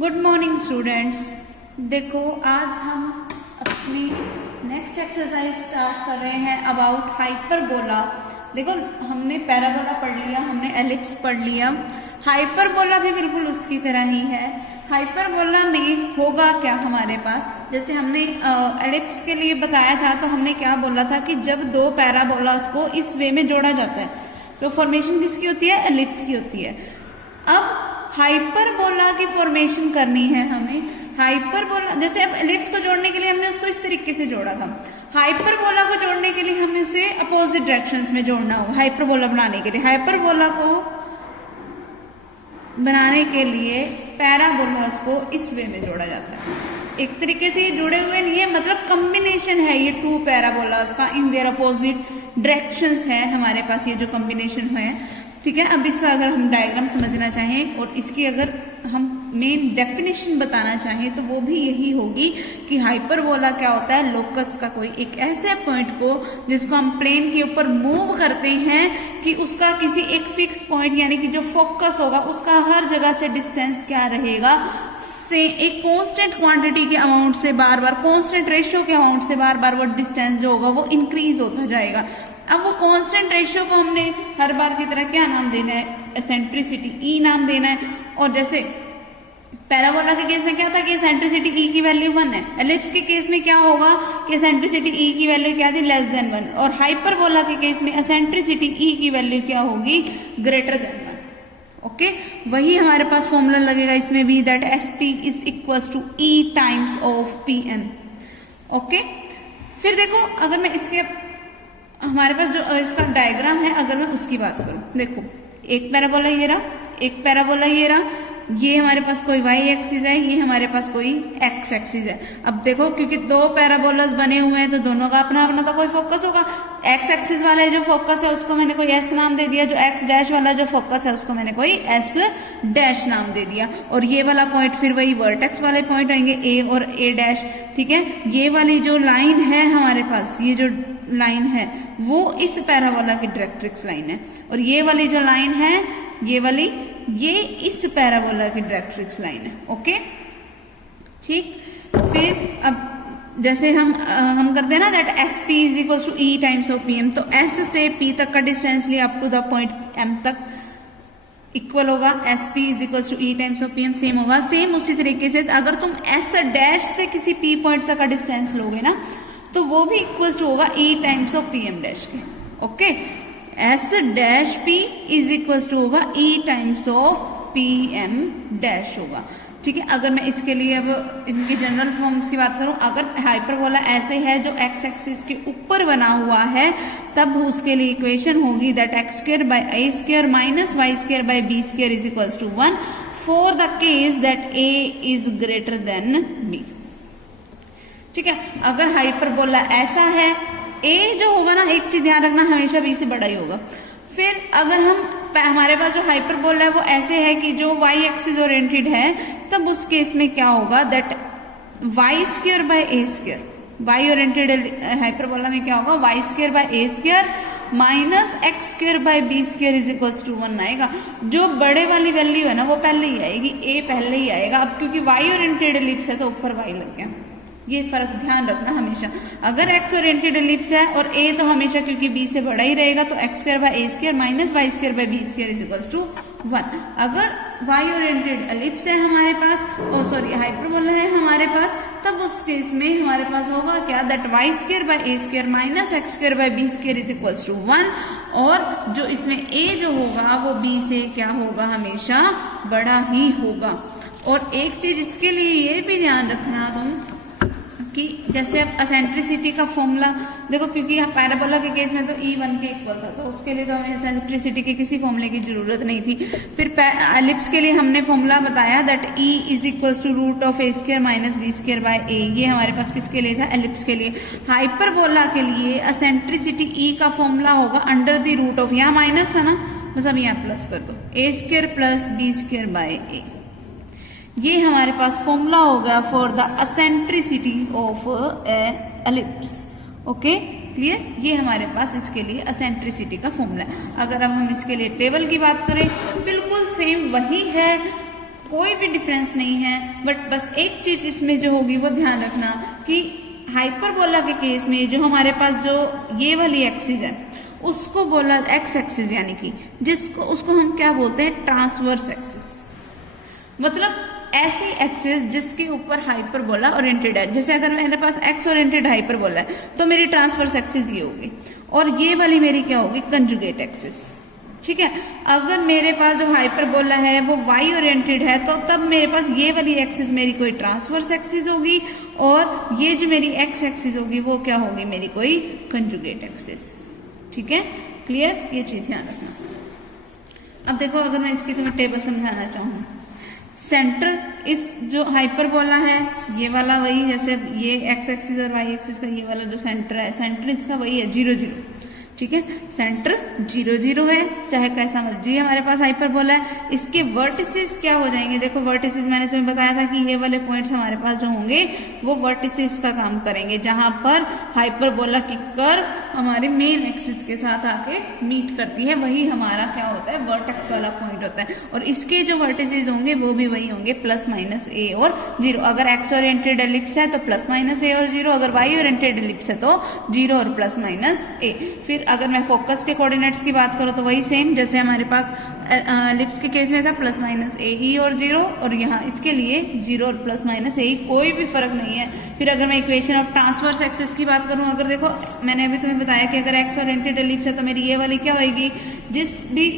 Good morning students. देखो आज हम अपनी नेक्स्ट एक्सरसाइज स्टार्ट कर रहे हैं अबाउट हाइपरबोला। देखो हमने पैराबोला पढ़ लिया, हमने एलिप्स पढ़ लिया, हाइपरबोला भी बिल्कुल उसकी तरह ही है। हाइपरबोला में होगा क्या हमारे पास, जैसे हमने एलिप्स के लिए बताया था तो हमने क्या बोला था कि जब दो पैराबोलास को इस वे में जोड़ा जाता है तो फॉर्मेशन किसकी होती है, एलिप्स की होती है। अब हाइपरबोला की फॉर्मेशन करनी है हमें। हाइपरबोला जैसे अब एलिप्स को जोड़ने के लिए हमने उसको इस तरीके से जोड़ा था, हाइपरबोला को जोड़ने के लिए हमें उसे अपोजिट डायरेक्शंस में जोड़ना होगा। हाइपरबोला बनाने के लिए, हाइपरबोला को बनाने के लिए पैराबोलास को इस वे में जोड़ा जाता है। एक तरीके से ये जुड़े हुए नहीं है, मतलब कॉम्बिनेशन है ये टू पैराबोलास का, इन देयर अपोजिट डायरेक्शंस है हमारे पास ये जो कॉम्बिनेशन है। ठीक है, अब इसका अगर हम डायग्राम समझना चाहें और इसकी अगर हम मेन डेफिनेशन बताना चाहें तो वो भी यही होगी कि हाइपरबोला क्या होता है, लोकस का कोई एक ऐसे पॉइंट को जिसको हम प्लेन के ऊपर मूव करते हैं कि उसका किसी एक फिक्स पॉइंट यानी कि जो फोकस होगा उसका हर जगह से डिस्टेंस क्या रहेगा, से एक कांस्टेंट क्वांटिटी के अमाउंट से बार बार, कांस्टेंट रेशियो के अमाउंट से बार बार वो डिस्टेंस जो होगा वो इंक्रीज होता जाएगा। अब वो कांस्टेंट रेशियो को हमने हर बार की तरह क्या नाम देना है, एसेंट्रिसिटी ई नाम देना है। और जैसे पैराबोला के केस में क्या था कि एसेंट्रिसिटी ई की वैल्यू 1 है, एलिप्स के केस में क्या होगा कि एसेंट्रिसिटी ई की वैल्यू क्या थी, लेस देन 1, और हाइपरबोला के केस में एसेंट्रिसिटी ई की वैल्यू क्या होगी, ग्रेटर देन 1। ओके, वही हमारे पास फॉर्मूला लगेगा इसमें भी, that S P is equal to E times of P M. Okay, फिर देखो अगर मैं इसके हमारे पास जो इसका डायग्राम है अगर मैं उसकी बात करूं, देखो एक पैराबोला ये रहा, एक पैराबोला ये रहा, ये हमारे पास कोई y एक्सिस है, ये हमारे पास कोई x एक्सिस है। अब देखो क्योंकि दो पैराबोलास बने हुए हैं तो दोनों का अपना अपना तो कोई फोकस होगा। x एक्सिस वाला जो फोकस है उसको मैंने कोई s नाम दे दिया, जो x डैश वाला जो फोकस है उसको मैंने कोई s डैश नाम दे दिया, और ये वाला पॉइंट फिर वही वर्टेक्स वाले पॉइंट आएंगे a और a डैश। ठीक है, ये वाली जो लाइन है हमारे पास, ये जो लाइन है वो इस पैराबोला की डायरेक्ट्रिक्स लाइन है, और ये वाली जो लाइन है ये वाली, ये इस पैराबोला की डायरेक्ट्रिक्स लाइन है। ओके ठीक, फिर अब जैसे हम करते हैं ना that S P is equal to E times of P M, तो एस से पी तक का डिस्टेंस लिया up to the point M तक इक्वल होगा S P is equal to E times of P M. Same होगा, सेम उसी तरीके से अगर तुम एस डैश से किसी पी पॉइंट तक का डिस्टेंस लोगे ना तो वो भी इक्वल टू होगा E times of P M dash के। Okay, S dash P is equal to होगा E times of P M dash होगा। ठीक है, अगर मैं इसके लिए अब इनकी जनरल फॉर्म्स की बात करूं, अगर हाइपरबोला ऐसे है जो एक्स एक्सिस के ऊपर बना हुआ है तब उसके लिए इक्वेशन होगी that X square by A square minus Y square by B square is equal to 1 for the case that A is greater than B. ठीक है, अगर हाइपरबोला ऐसा है, ए जो होगा ना, एक चीज ध्यान रखना, हमेशा बी से बड़ा ही होगा। फिर अगर हमारे पास जो हाइपरबोला है वो ऐसे है कि जो वाई एक्सिस ओरिएंटेड है, तब उस केस में क्या होगा that Y square by A square, Y oriented hyperbola में क्या होगा, Y square by A square minus x square by B square is equal to 1 आएगा। जो बड़े वाली वैल्यू है ना वो पहले ही आएगी, ए पहले ही आएगा। अब क्योंकि वाई ओरिएंटेड एलिप्स है तो ऊपर वाई लग गया, ये फर्क ध्यान रखना हमेशा। अगर एक्स ओरिएंटेड एलिप्स है और ए तो हमेशा क्योंकि बी से बड़ा ही रहेगा तो X square by A square minus Y square by B square is equal to 1। अगर वाई ओरिएंटेड एलिप्स है हमारे पास, ओ सॉरी हाइपरबोला है हमारे पास, तब उस केस में हमारे पास होगा क्या that Y square by A square minus x square by B square is equal to 1, और जो इसमें ए जो होगा वो बी से क्या होगा, हमेशा बड़ा ही होगा। और एक चीज इसके लिए ये भी ध्यान रखना तुम कि जैसे अब एसेंट्रिसिटी का फॉर्मूला देखो, क्योंकि पैराबोला के केस में तो E1 के इक्वल था तो उसके लिए तो हमें एसेंट्रिसिटी के किसी फॉर्मूले की जरूरत नहीं थी। फिर एलिप्स के लिए हमने फॉर्मूला बताया that E is equal to root of A square minus B square by A, ये हमारे पास किसके लिए था, एलिप्स के लिए। हाइपरबोला के लिए एसेंट्रिसिटी E का फॉर्मूला होगा अंडर द रूट ऑफ, यहाँ माइनस था ना, बस अब यहाँ प्लस कर दो, A square plus B square by A, ये हमारे पास फॉर्मूला होगा for the eccentricity of ellipse. Okay clear, ये हमारे पास इसके लिए एसेंट्रिसिटी का फॉर्मूला है। अगर अब हम इसके लिए टेबल की बात करें, बिल्कुल सेम वही है कोई भी डिफरेंस नहीं है, बट बस एक चीज इसमें जो होगी वो ध्यान रखना कि हाइपरबोला के केस में जो हमारे पास जो ये वाली एक्सिस है उसको बोला एक्स एक्सिस, यानी कि जिसको उसको हम क्या बोलते हैं, ट्रांसवर्स एक्सिस। मतलब ऐसी एक्सिस जिसके ऊपर हाइपरबोला ओरिएंटेड है। जैसे अगर मेरे पास एक्स ओरिएंटेड हाइपरबोला है तो मेरी ट्रांसवर्स एक्सिस ये होगी, और ये वाली मेरी क्या होगी, कंजुगेट एक्सिस। ठीक है, अगर मेरे पास जो हाइपरबोला है वो वाई ओरिएंटेड है तो तब मेरे पास ये वाली एक्सिस मेरी कोई ट्रांसवर्स एक्सिस होगी, और ये जो मेरी एक्स एक्सिस होगी वो क्या होगी, मेरी कोई कंजुगेट एक्सिस। ठीक है, क्लियर, ये चीज ध्यान रखना। अब देखो, अगर मैं इसकी तुम्हें टेबल समझाना चाहूँ, सेंटर इस जो हाइपरबोला है ये वाला वही, जैसे ये एक्स एक्सिस और वाई एक्सिस का ये वाला जो सेंटर है, सेंटर इसका वही है 0 0। ठीक है, सेंटर 0 0 है, चाहे कैसा मर्जी हमारे पास हाइपरबोला है। इसके वर्टिसेस क्या हो जाएंगे, देखो वर्टिसेस मैंने तुम्हें बताया था कि ये वाले पॉइंट्स हमारे पास जो होंगे वो वर्टिसेस का काम करेंगे, जहां पर हाइपरबोला की कर्व हमारे मेन एक्सिस के साथ आके मीट करती है, वही हमारा क्या होता है, वर्टेक्स वाला पॉइंट होता है। और इसके जो वर्टिसेस होंगे वो भी वही होंगे, प्लस माइनस ए और 0। अगर एक्स ओरिएंटेड एलिप्स है तो प्लस माइनस ए और 0, अगर वाई ओरिएंटेड एलिप्स है तो 0 और प्लस माइनस ए। फिर अगर मैं फोकस के कोऑर्डिनेट्स की बात करूं तो वही सेम, जैसे हमारे पास एलिप्स के केस में था प्लस माइनस ए ई और 0, और यहाँ इसके लिए 0 और प्लस माइनस ए, कोई भी फर्क नहीं है। फिर अगर मैं इक्वेशन ऑफ ट्रांसवर्स एक्सिस की बात करूं, अगर देखो मैंने अभी तुम्हें बताया कि अगर एक्स ओरिएंटेड एलिप्स है तो मेरी ये वाली क्या होगी, जिस भी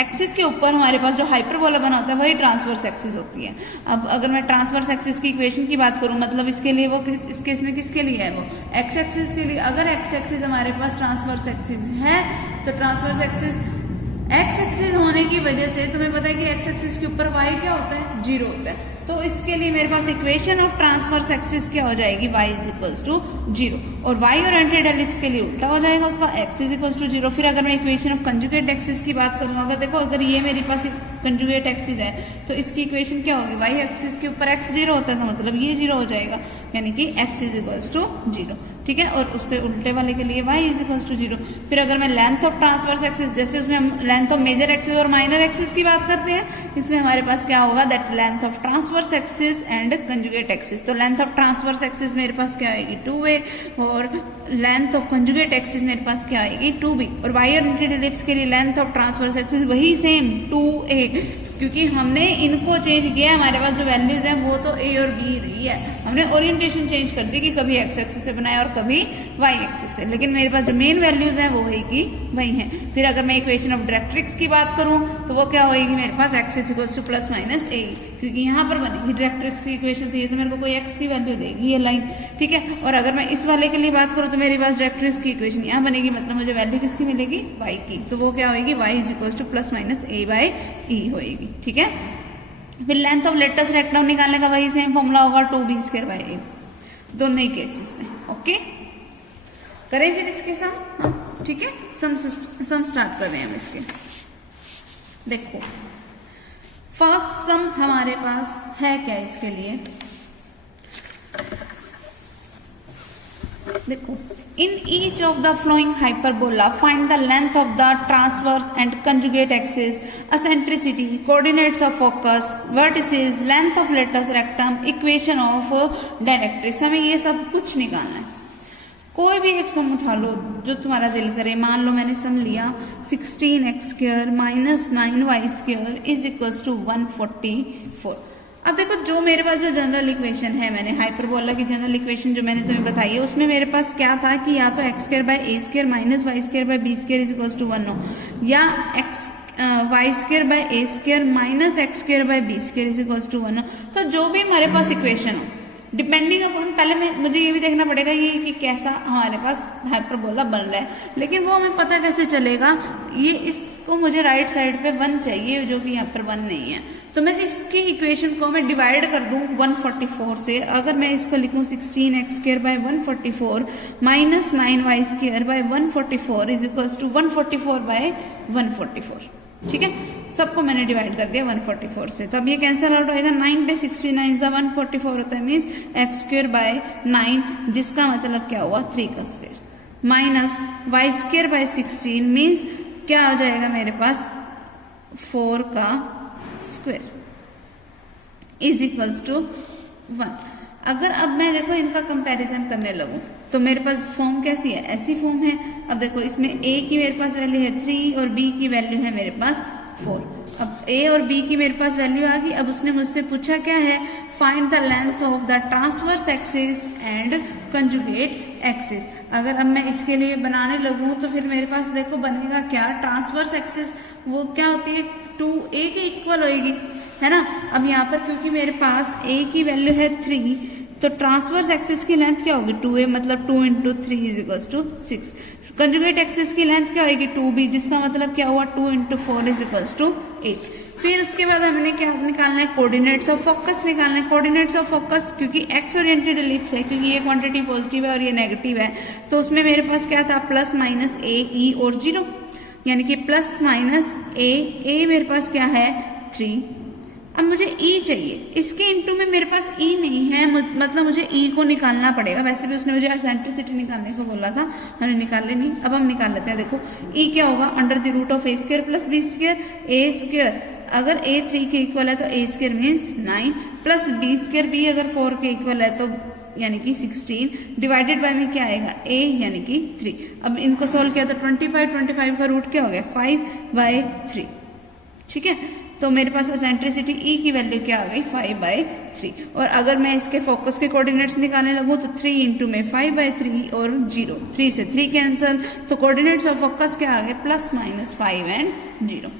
एक्सिस के ऊपर हमारे पास जो हाइपरबोला बना होता है वही ट्रांसवर्स एक्सिस होती है। अब अगर मैं ट्रांसवर्स एक्सिस की इक्वेशन की बात करूं, मतलब इसके लिए वो इस केस में किसके लिए है, वो एक्स एक्सिस के लिए। अगर एक्स एक्सिस हमारे पास ट्रांसवर्स एक्सिस है तो ट्रांसवर्स एक्सिस एक्स एक्सिस होने की वजह से तुम्हें पता है कि एक्स एक्सिस के ऊपर वाई क्या होता है, 0 होता है। तो इसके लिए मेरे पास इक्वेशन ऑफ ट्रांसवर्स एक्सिस क्या हो जाएगी, y इज इक्वल्स टू 0, और y ओरिएंटेड एलिप्स के लिए उल्टा हो जाएगा उसका, x इज इक्वल्स टू 0। फिर अगर मैं इक्वेशन ऑफ कंजुगेट एक्सिस की बात करूँ, अगर देखो अगर ये मेरे पास कंजुगेट एक्सिस है तो इसकी इक्वेशन क्या होगी, y एक्सिस के ऊपर x 0 होता है तो मतलब ये 0 हो जाएगा, यानी कि x इज इक्वल्स टू 0। ठीक है, और उसके उल्टे वाले के लिए y इज इक्वल्स टू 0। फिर अगर मैं लेंथ ऑफ ट्रांसवर्स एक्सिस, जैसे उसमें हम लेंथ ऑफ मेजर एक्सिस और माइनर एक्सिस की बात करते हैं, इसमें हमारे पास क्या होगा, that length of transverse axis and conjugate axis. तो लेंथ ऑफ ट्रांसवर्स एक्सिस मेरे पास क्या आएगी, 2a, और लेंथ ऑफ कंजुगेट एक्सिस मेरे पास क्या आएगी, 2b। और वाई ओरिएंटेड एलिप्स के लिए लेंथ ऑफ ट्रांसवर्स एक्सिस वही सेम 2a, क्योंकि हमने इनको चेंज किया, हमारे पास जो वैल्यूज हैं वो तो a और b रही है, हमने ओरिएंटेशन चेंज कर दी कि कभी x एक्सिस पे बनाया और कभी y एक्सिस पे, लेकिन मेरे पास जो मेन वैल्यूज हैं वो वही की वही हैं। फिर अगर मैं इक्वेशन ऑफ डायरेक्ट्रिक्स की बात करूं तो वो क्या होगी, मेरे पास x is equals to plus minus a, क्योंकि यहाँ पर बनेगी डायरेक्ट्रिक्स की इक्वेशन, तो ये तो मेरे को कोई x की वैल्यू देगी ये लाइन। ठीक है, और अगर मैं इस वाले के लिए बात करूँ तो मेरे पास डायरेक्ट्रिक्स की इक्वेशन यहाँ बनेगी, मतलब मुझे वैल्यू किसकी मिलेगी, y की, तो वो क्या होगी, y is equals to plus minus a by e होएगी। ठीक है, फिर लेंथ ऑफ लेटस रेक्टम निकालने का वही सेम फॉर्मूला होगा 2b² बाई a, दोनों ही केसेस में। ओके, करें फिर इसके साथ हम, ठीक है, सम स्टार्ट कर रहे हैं हम इसके। देखो फर्स्ट सम हमारे पास है क्या इसके लिए, देखो, in each of the flowing hyperbola find the length of the transverse and conjugate axis, eccentricity, coordinates of focus, vertices, length of latus rectum, equation of directrix। हमें ये सब कुछ निकालना है। कोई भी एक सम उठा लो जो तुम्हारा दिल करे। मान लो मैंने सम लिया 16x² minus 9y² is equals to 144। अब देखो जो मेरे पास जो जनरल इक्वेशन है, मैंने हाइपरबोला की जनरल इक्वेशन जो मैंने तुम्हें बताई है उसमें मेरे पास क्या था कि या तो x² by a² minus y² by b² is equals to 1 हो, या y² by a² minus x² by b² is equals to 1 हो। तो जो भी हमारे पास इक्वेशन हो, डिपेंडिंग अपॉन, पहले मुझे ये भी देखना पड़ेगा ये कि कैसा हमारे पास हाइपरबोला बन रहा है, लेकिन वो हमें पता कैसे चलेगा, ये इसको मुझे राइट साइड पे 1 चाहिए जो कि यहाँ पर 1 नहीं है, तो मैं इसकी इक्वेशन को मैं डिवाइड कर दूं 144 से। अगर मैं इसको लिखूं 16x² by 144 minus 9y² by 144 is equals to 144 by 144। ठीक है, सबको मैंने डिवाइड कर दिया 144 से, तो अब ये कैंसिल आउट होएगा, 9 पे 69 का 144 होता है, मीन्स x² बाई 9, जिसका मतलब क्या हुआ 3 का square, minus y² by 16 means क्या हो जाएगा मेरे पास 4 का स्क्वायर इज इक्वल्स टू 1। अगर अब मैं देखो इनका कंपैरिजन करने लगूं तो मेरे पास फॉर्म कैसी है, ऐसी फॉर्म है। अब देखो इसमें a की मेरे पास वैल्यू है 3 और b की वैल्यू है मेरे पास 4। अब a और b की मेरे पास वैल्यू आ गई। अब उसने मुझसे पूछा क्या है, find the length of the transverse axis and conjugate axis. अगर अब मैं इसके लिए बनाने लगूं तो फिर मेरे पास देखो बनेगा क्या, ट्रांसवर्स एक्सिस वो क्या होती है 2a के इक्वल होगी, है ना। अब यहाँ पर क्योंकि मेरे पास a की वैल्यू है 3 तो ट्रांसवर्स एक्सिस की लेंथ क्या होगी 2a, मतलब 2 into 3 is equals to 6। Conjugate axis की लेंथ क्या होगी 2b, जिसका मतलब क्या हुआ 2 इंटू 4 इज इक्वल्स टू 8। फिर उसके बाद हमने क्या निकालना है, कोऑर्डिनेट्स ऑफ फोकस निकालना है। कोऑर्डिनेट्स ऑफ फोकस क्योंकि एक्स ओरिएंटेड एलिप्स है, क्योंकि ये क्वांटिटी पॉजिटिव है और ये नेगेटिव है, तो उसमें मेरे पास क्या था प्लस माइनस a e और 0, यानी कि प्लस माइनस a मेरे पास क्या है 3। अब मुझे E चाहिए, इसके इनटू में मेरे पास E नहीं है, मतलब मुझे E को निकालना पड़ेगा। वैसे भी उसने मुझे एसेंट्रिसिटी निकालने को बोला था, हमने निकाल लेनी। अब हम निकाल लेते हैं। देखो E क्या होगा, under the root of a square plus b square. a square अगर a 3 के इक्वल है तो a square means 9 plus b square b अगर 4 के इक्वल है तो यानी कि 16 डिवाइडेड बाय में क्या आएगा a यानी कि 3। अब इनको सोल्व किया तो 25 का रूट क्या हो गया 5/3, ठीक है। तो मेरे पास एसेंट्रिसिटी E की वैल्यू क्या आ गई 5/3। और अगर मैं इसके फोकस के कोऑर्डिनेट्स निकालने लगूं तो 3 इंटू में 5/3 और 0, 3 से 3 कैंसल, तो कोऑर्डिनेट्स ऑफ फोकस क्या आ गए प्लस माइनस 5 एंड 0,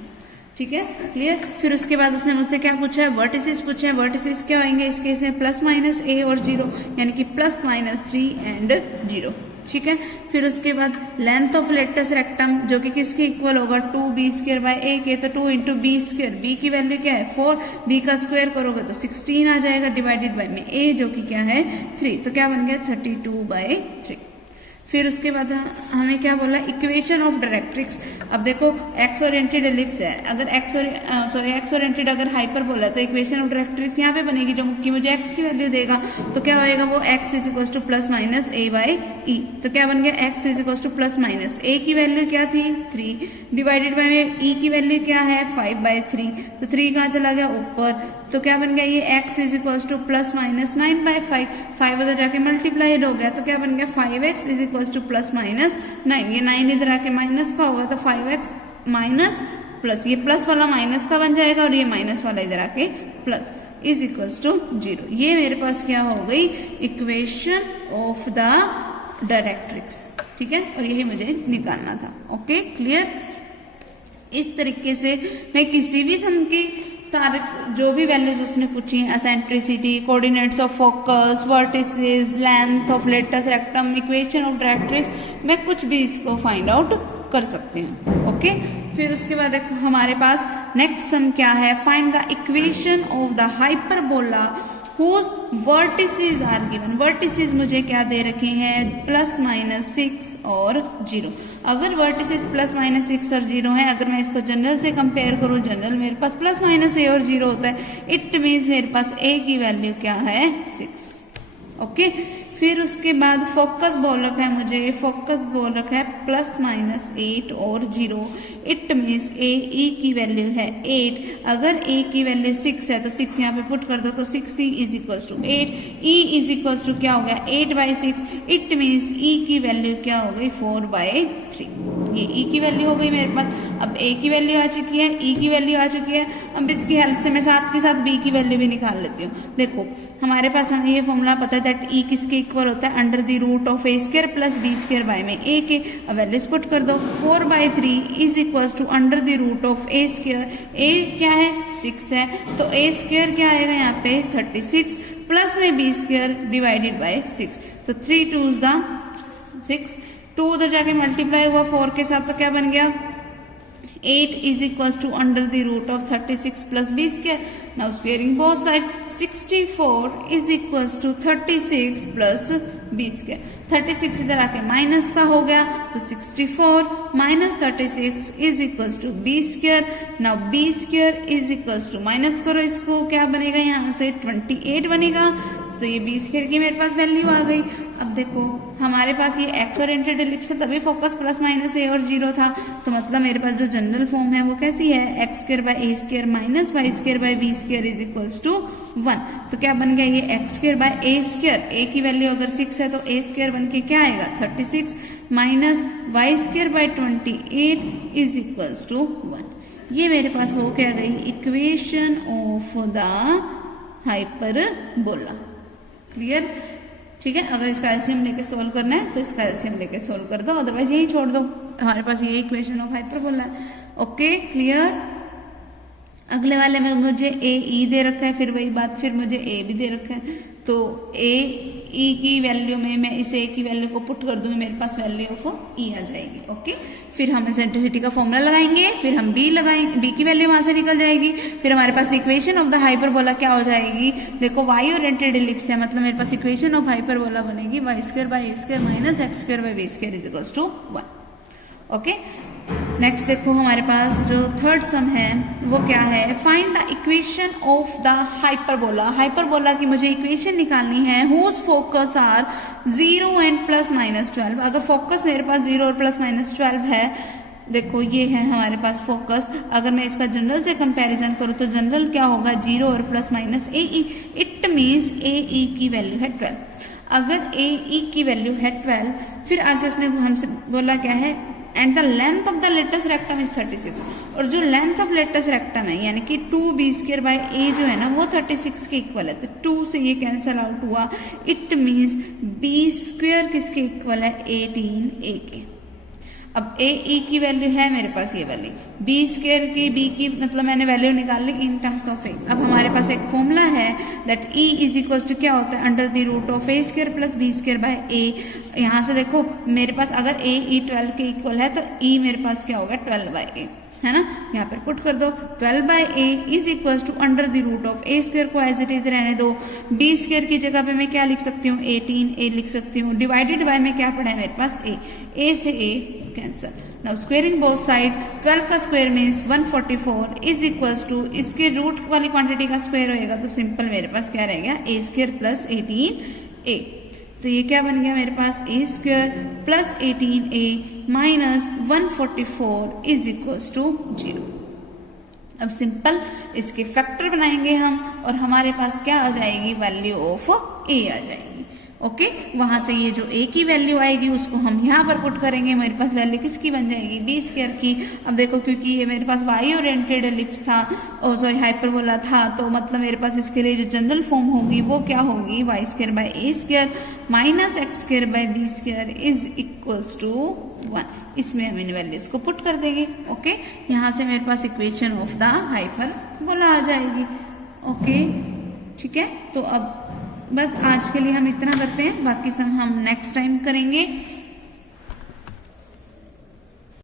ठीक है, क्लियर। फिर उसके बाद उसने मुझसे क्या पूछा है, वर्टिसेस पूछे हैं। वर्टिसेस क्या होंगे इस केस में प्लस माइनस a और 0, यानी कि प्लस माइनस 3 एंड 0, ठीक है। फिर उसके बाद लेंथ ऑफ लेटस रेक्टम जो कि किसके इक्वल होगा 2b स्क्वायर बाय a के, तो 2 इंटू b स्क्वायर, b की वैल्यू क्या है 4, b का स्क्वायर करोगे तो 16 आ जाएगा डिवाइडेड बाय में a जो कि क्या है 3, तो क्या बन गया 32/3। फिर उसके बाद हमें क्या बोला, इक्वेशन ऑफ डायरेक्ट्रिक्स। अब देखो एक्स ओरिएंटेड एलिप्स है, अगर एक्स ओरिएंटेड अगर हाइपरबोला तो इक्वेशन ऑफ डायरेक्ट्रिक्स यहाँ पे बनेगी जो कि मुझे एक्स की वैल्यू देगा। तो क्या होएगा वो X is equal to plus minus a by E. तो क्या बन गया X is equal to plus minus a की वैल्यू क्या थी 3 डिवाइडेड बाय में e की वैल्यू क्या है 5/3, तो 3 कहाँ चला गया ऊपर, तो क्या बन गया ये x is equal to plus minus 9/5, 5 उधर जाके मल्टीप्लाइड हो गया, तो क्या बन गया 5x is equal to plus minus 9, ये 9 इधर आके माइनस का होगा तो 5x माइनस प्लस, ये प्लस वाला माइनस का बन जाएगा और ये माइनस वाला इधर आके प्लस इज इक्वल्स टू 0। ये मेरे पास क्या हो गई इक्वेशन ऑफ द डायरेक्ट्रिक्स, ठीक है, और यही मुझे निकालना था। Okay clear. इस तरीके से मैं किसी भी सम की सारे जो भी वैल्यूज उसने पूछी हैं, eccentricity, coordinates of focus, vertices, length of latus rectum, equation of directrix, मैं कुछ भी इसको फाइंड आउट कर सकते हैं। ओके फिर उसके बाद देखो हमारे पास नेक्स्ट सम क्या है, find the equation of the hyperbola whose vertices are given। Vertices मुझे क्या दे रखे हैं प्लस माइनस 6 और 0। अगर वर्टिसेस प्लस माइनस 6 और 0 है, अगर मैं इसको जनरल से कंपेयर करूं, जनरल मेरे पास प्लस माइनस a और 0 होता है, इट मीन्स मेरे पास a की वैल्यू क्या है 6। ओके फिर उसके बाद फोकस बोल रखा है मुझे, फोकस बोल रखा है प्लस माइनस 8 और 0, इट मीन्स ए की वैल्यू है 8। अगर a की वैल्यू 6 है तो 6 यहाँ पे पुट कर दो तो 6c is equals to 8, e is equals to क्या हो गया 8/6, इट मीन्स e की वैल्यू क्या हो गई 4/3। ये e की वैल्यू हो गई मेरे पास। अब a की वैल्यू आ चुकी है, e की वैल्यू आ चुकी है, अब इसकी हेल्प से मैं साथ के साथ b की वैल्यू भी निकाल लेती हूँ। देखो हमारे पास हमें ये फॉर्मूला पता है दैट e किसके इक्वल होता है under the root of a square plus b square by में a के। अब वैल्यूज पुट कर दो 4/3 is equals to under the root of a square, a क्या है 6 है, तो a स्क्वायर क्या आएगा यहाँ पे 36 प्लस में b स्क्वायर डिवाइडेड बाय 6, तो 3 2s द 6, 2 उधर जाके मल्टीप्लाई हुआ 4 के साथ, तो क्या बन गया 8 is equals to under the root of 36 plus b square. Now squaring both sides, 64 is equals to 36 plus b square. 36 इधर आके माइनस का हो गया तो 64 minus 36 is equals to b square. Now b square is equals to minus करो इसको, क्या बनेगा यहाँ से 28 बनेगा, तो ये बी स्क्वायर की मेरे पास वैल्यू आ गई। अब देखो हमारे पास ये एक्स ओरिएंटेड एलिप्स है, तभी फोकस प्लस माइनस ए और 0 था, तो मतलब मेरे पास जो जनरल फॉर्म है वो कैसी है, X square by A square minus Y square by B square is equals to 1। तो क्या बन गया, ये X square by A square, A की वैल्यू अगर 6 है तो ए स्क्वायर बन के क्या आएगा 36 minus Y square by 28 is equals to 1। ये मेरे पास हो क्या गई equation of the hyperbola. Clear, ठीक है। अगर इसका एलसीएम लेके सोल्व करना है तो इसका एलसीएम लेके सोल्व कर दो, अदरवाइज यही छोड़ दो, हमारे पास ये इक्वेशन ऑफ हाइपरबोला है। Okay clear. अगले वाले में मुझे ए ई दे रखा है, फिर वही बात, फिर मुझे ए भी दे रखा है, तो ए ई की वैल्यू में मैं इस ए की वैल्यू को पुट कर दूंगी, मेरे पास वैल्यू ऑफ ई आ जाएगी। ओके, फिर हम एसेंट्रिसिटी का फॉर्मूला लगाएंगे, फिर हम बी लगाएंगे, बी की वैल्यू वहां से निकल जाएगी, फिर हमारे पास इक्वेशन ऑफ द हाइपरबोला क्या हो जाएगी, देखो वाई ओरिएंटेड एलिप्स है, मतलब मेरे पास इक्वेशन ऑफ हाइपरबोला बनेगी Y square by A square minus x square by B square is equals to 1। Okay, next देखो हमारे पास जो थर्ड सम है वो क्या है, find the equation of the hyperbola. Hyperbola की मुझे इक्वेशन निकालनी है whose focus are 0 and plus minus 12। अगर फोकस मेरे पास 0 और प्लस माइनस 12 है, देखो ये है हमारे पास फोकस, अगर मैं इसका जनरल से कंपैरिजन करूँ तो जनरल क्या होगा 0 और plus minus A E, it means A E की वैल्यू है 12। अगर ए ई की वैल्यू है 12, फिर आगे उसने हमसे बोला क्या है, and the length of the latus rectum is 36, और जो लेंथ ऑफ लेटस रेक्टम है यानी कि 2b स्क्वायर बाय a जो है ना वो 36 के इक्वल है, तो 2 से ये कैंसल आउट हुआ, इट मीन्स b स्क्वायर किसके इक्वल है 18a के। अब ए ई की वैल्यू है मेरे पास ये वाली, बी स्क्वायर की बी की मतलब मैंने वैल्यू निकाल ली इन टर्म्स ऑफ ए। अब हमारे पास एक फॉर्मूला है that E is equal to क्या होता है, under the root of A square plus B square by A. यहाँ से देखो मेरे पास अगर ए ई 12 के इक्वल है तो ई मेरे पास क्या होगा 12 बाय ए, है ना, यहाँ पर पुट कर दो 12 by a is equal to under the root of A square को एज इट इज रहने दो, बी स्क्वायर की जगह पे मैं क्या लिख सकती हूँ 18a लिख सकती हूँ, डिवाइडेड बाय में क्या पड़ा है मेरे पास ए से A cancel. Now squaring both side, 12 का square means 144 is equals to, इसके रूट वाली क्वांटिटी का स्क्वायर होएगा तो सिंपल मेरे पास क्या रह गया ए स्क्वायर प्लस 18a। तो ये क्या बन गया मेरे पास A square plus 18a minus 144 is equals to 0। अब सिंपल इसके फैक्टर बनाएंगे हम और हमारे पास क्या आ जाएगी, वैल्यू ऑफ ए आ जाएगी। ओके, वहां से ये जो ए की वैल्यू आएगी उसको हम यहाँ पर पुट करेंगे, मेरे पास वैल्यू किसकी बन जाएगी बी स्क्वायर की। अब देखो क्योंकि ये मेरे पास वाई ओरिएंटेड एलिप्स था, सॉरी हाइपरबोला था, तो मतलब मेरे पास इसके लिए जो जनरल फॉर्म होगी वो क्या होगी, y square by A square minus x square by B square is equals to 1। इसमें हम इन वैल्यूज को पुट कर देंगे। ओके, यहाँ से मेरे पास इक्वेशन ऑफ द हाइपरबोला आ जाएगी। ओके ठीक है, तो अब बस आज के लिए हम इतना करते हैं, बाकी सब हम नेक्स्ट टाइम करेंगे।